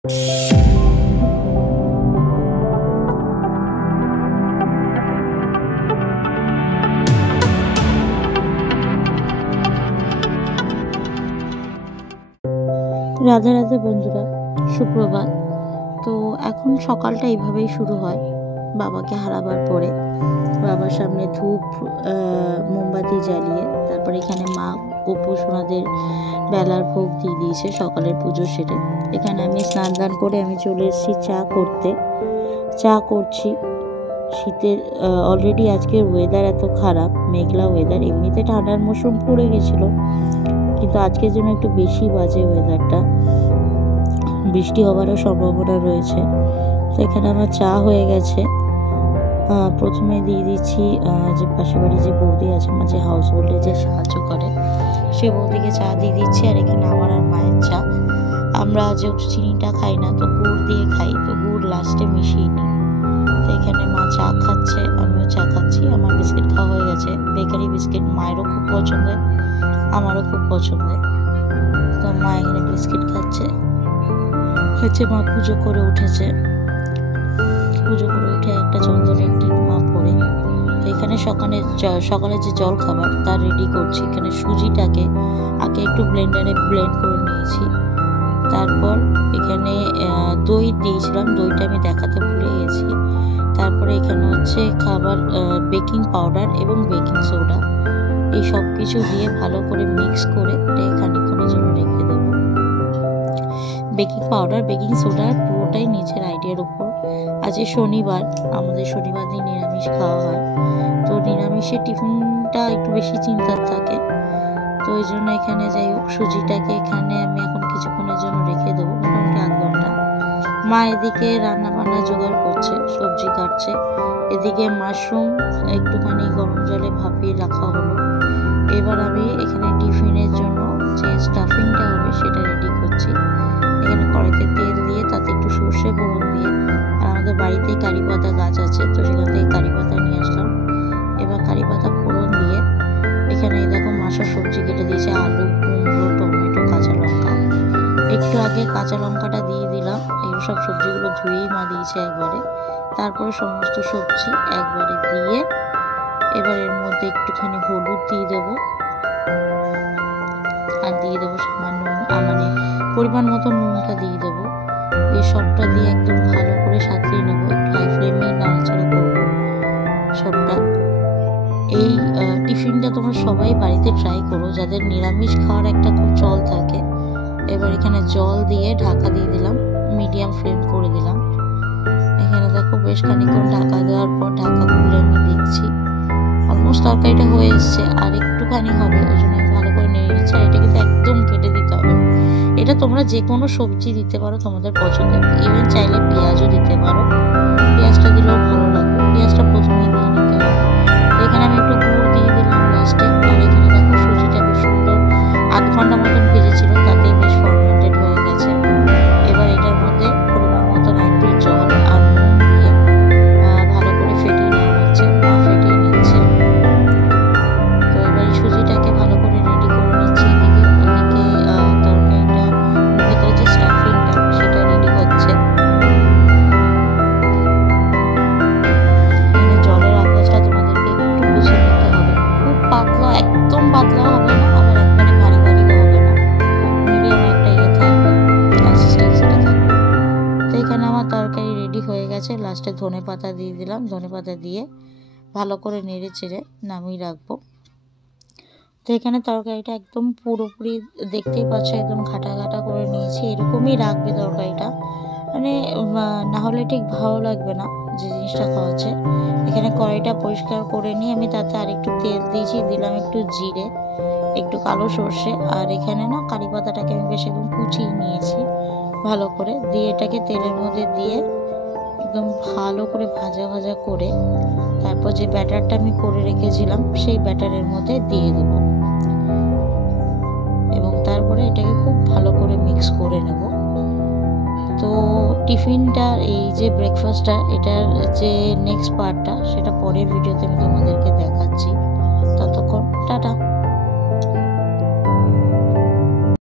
রাধে রাধে বন্ধুরা, সুপ্রভাত। তো এখন সকালটা এইভাবেই শুরু হয় বাবাকে হারাবার পরে। বাবার সামনে ধূপ মোমবাতি জ্বালিয়ে তারপরে এখানে মা গপু সোনাদের বেলার ভোগ দিয়ে দিয়েছে সকালের পুজো সেরে। এখানে আমি স্নান দান করে আমি চলে এসেছি চা করছি। শীতের অলরেডি আজকের ওয়েদার এত খারাপ, মেঘলা ওয়েদার। এমনিতে ঠান্ডার মৌসুম পড়ে গেছিলো, কিন্তু আজকের জন্য একটু বেশি বাজে ওয়েদারটা, বৃষ্টি হওয়ারও সম্ভাবনা রয়েছে। তো এখানে আমার চা হয়ে গেছে। প্রথমে দিয়ে দিচ্ছি যে পাশের বাড়ি যে বৌদি আছে, আমার যে হাউস হোল্ডে যে সাহায্য করে, সে বৌদিকে চা দিয়ে দিচ্ছি। আর এখানে আমার আর মায়ের চা। আমরা যেহেতু চিনিটা খাই না, তো গুড় দিয়ে খাই, তো গুড় লাস্টে মিশিয়ে নিই। তো এখানে মা চা খাচ্ছে, আমিও চা খাচ্ছি। আমার বিস্কিট খাওয়া হয়ে গেছে, বেকারি বিস্কিট মায়েরও খুব পছন্দের, আমারও খুব পছন্দের। তো মা এখানে বিস্কিট খাচ্ছে। মা পুজো করে উঠেছে, পুজো করে উঠে একটা চন্দনের টিপ মা পরে। তো এখানে সকালে যে জল খাবার তা রেডি করছি। এখানে সুজিটাকে আগে একটু ব্লেন্ডারে ব্লেন্ড করে নিয়েছি। তারপর এখানে দই দিয়েছিলাম, দইটা আমি দেখাতে ভুলে গেছি। তারপরে এখানে হচ্ছে খাবার বেকিং পাউডার এবং বেকিং সোডা, এই সব কিছু দিয়ে ভালো করে মিক্স করে এটা খানিকক্ষণের জন্য রেখে দেবো। বেকিং পাউডার বেকিং সোডা পুরোটাই নিজের আইডিয়ার উপর। আজকে শনিবার, আমাদের শনিবার দিন নিরামিষ খাওয়া হয়, তো নিরামিষের টিফিনটা একটু বেশি চিন্তার থাকে। তো ওই জন্য এখানে যাই হোক, সুজিটাকে এখানে আমি এখন কিছুক্ষণের জন্য রেখে দেবো, মোটামুটি আধ ঘন্টা। মা এদিকে রান্না বান্না জোগাড় করছে, সবজি কাটছে। এদিকে মাশরুম একটুখানি গরম জলে ভাপিয়ে রাখা হলো। এবার আমি এখানে টিফিনের জন্য যে স্টাফিংটা হবে সেটা রেডি করছি। এখানে কড়াইতে তেল দিয়ে তাতে একটু সর্ষে ফোড়ন দিয়ে, আর আমাদের বাড়িতেই কারি পাতা গাছ আছে, তো সেখান থেকে কারি পাতা নিয়ে আসলাম। এবার কারি পাতা ফোড়ন দিয়ে এখানে দেখো মাছের সবজি কেটে দিয়েছে, আলু, কুমড়ো, টমেটো, কাঁচা লঙ্কা। একটু আগে কাঁচা লঙ্কাটা দিয়ে দিলাম। এই সব সবজিগুলো ধুয়েই মা দিয়েছে একবারে। তারপরে সমস্ত সবজি একবারে দিয়ে এবার এর মধ্যে একটুখানি হলুদ দিয়ে দেবো, আর দিয়ে দেবো সামান্য মানে পরিমাণ মতো নুনটা দিয়ে দেবো। এই সবটা দিয়ে একদম ভালো করে সাজিয়ে নেবো, একটু হাই ফ্লেমে নাড়াচাড়া করবো সবটা। এই টিফিনটা তোমরা সবাই বাড়িতে ট্রাই করো, যাদের নিরামিষ খাওয়ার একটা খুব চল থাকে। এবার এখানে জল দিয়ে ঢাকা দিয়ে দিলাম, মিডিয়াম ফ্লেম করে দিলাম। এখানে দেখো বেশ খানিকক্ষণ ঢাকা দেওয়ার পর ঢাকা খুলে আমি দেখছি অলমোস্ট তরকারিটা হয়ে এসছে, আর একটুখানি হবে। ওই জন্য আমি ভালো করে নেড়ে নিচ্ছি। আর এটা কিন্তু একদম কেটে দিতে হবে। এটা তোমরা যে কোনো সবজি দিতে পারো তোমাদের পছন্দের, ইভেন চাইলে পেঁয়াজও দিতে পারো, পেঁয়াজটা দিলেও ভালো লাগবে। পেঁয়াজটা প্রথমেই দিয়ে নিতে হবে। তো এখানে আমি একটু গুড় দিয়ে দিলাম লাস্টে। আর এখানে দেখো সুজিটা বেশ সুন্দর আধ ঘন্টা মতন ভেজেছিল, তাতেই বেশ ফার্মেন্টেড হয়ে গেছে। এবার এটার মধ্যে পরিমাণ মতন একটু জল আর নুন দিয়ে ভালো করে ফেটিয়ে নেওয়া হচ্ছে, ফেটিয়ে নিচ্ছে। তো এবার এই সুজিটাকে ভালো করে রেডি করে নিচ্ছি। ওদিকে তরকারিটা ভেতরে যে স্টাফিংটা সেটা রেডি হচ্ছে। এখানে জলের আন্দাজটা তোমাদেরকে একটু বুঝে নিতে হবে। খুব পাতলা, একদম পাতলা হবে না, আবার একবারে ভারী ভারীও হবে না, মিডিয়াম একটা থাকবে, কনসিস্টেন্সিটা থাকবে। তো এখানে আমার তরকারি রেডি হয়ে গেছে। লাস্টে ধনে পাতা দিয়ে দিলাম, ধনে পাতা দিয়ে ভালো করে নেড়ে চেড়ে নামিয়ে রাখবো। তো এখানে তরকারিটা একদম পুরোপুরি দেখতেই পাচ্ছ, একদম ঘাটা ঘাটা করে নিয়েছি। এরকমই রাখবে তরকারিটা, মানে না হলে ঠিক ভালো লাগবে না যে জিনিসটা খাওয়াচ্ছে। এখানে কড়াইটা পরিষ্কার করে নিয়ে আমি তাতে আরেকটু তেল দিয়েছি, দিলাম একটু জিরে, একটু কালো সর্ষে, আর এখানে না কারি পাতাটাকে আমি বেশ একদম কুচিয়ে নিয়েছি ভালো করে। দিয়ে এটাকে তেলের মধ্যে দিয়ে একদম ভালো করে ভাজা ভাজা করে তারপর যে ব্যাটারটা আমি করে রেখেছিলাম সেই ব্যাটারের মধ্যে দিয়ে দেবো, এবং তারপরে এটাকে খুব ভালো করে মিক্স করে নেব। তো টিফিনটার এই যে ব্রেকফাস্টটা, এটার যে নেক্সট পার্টটা সেটা পরের ভিডিওতে আমি তোমাদেরকে দেখাচ্ছি। ততক্ষণ টাটা।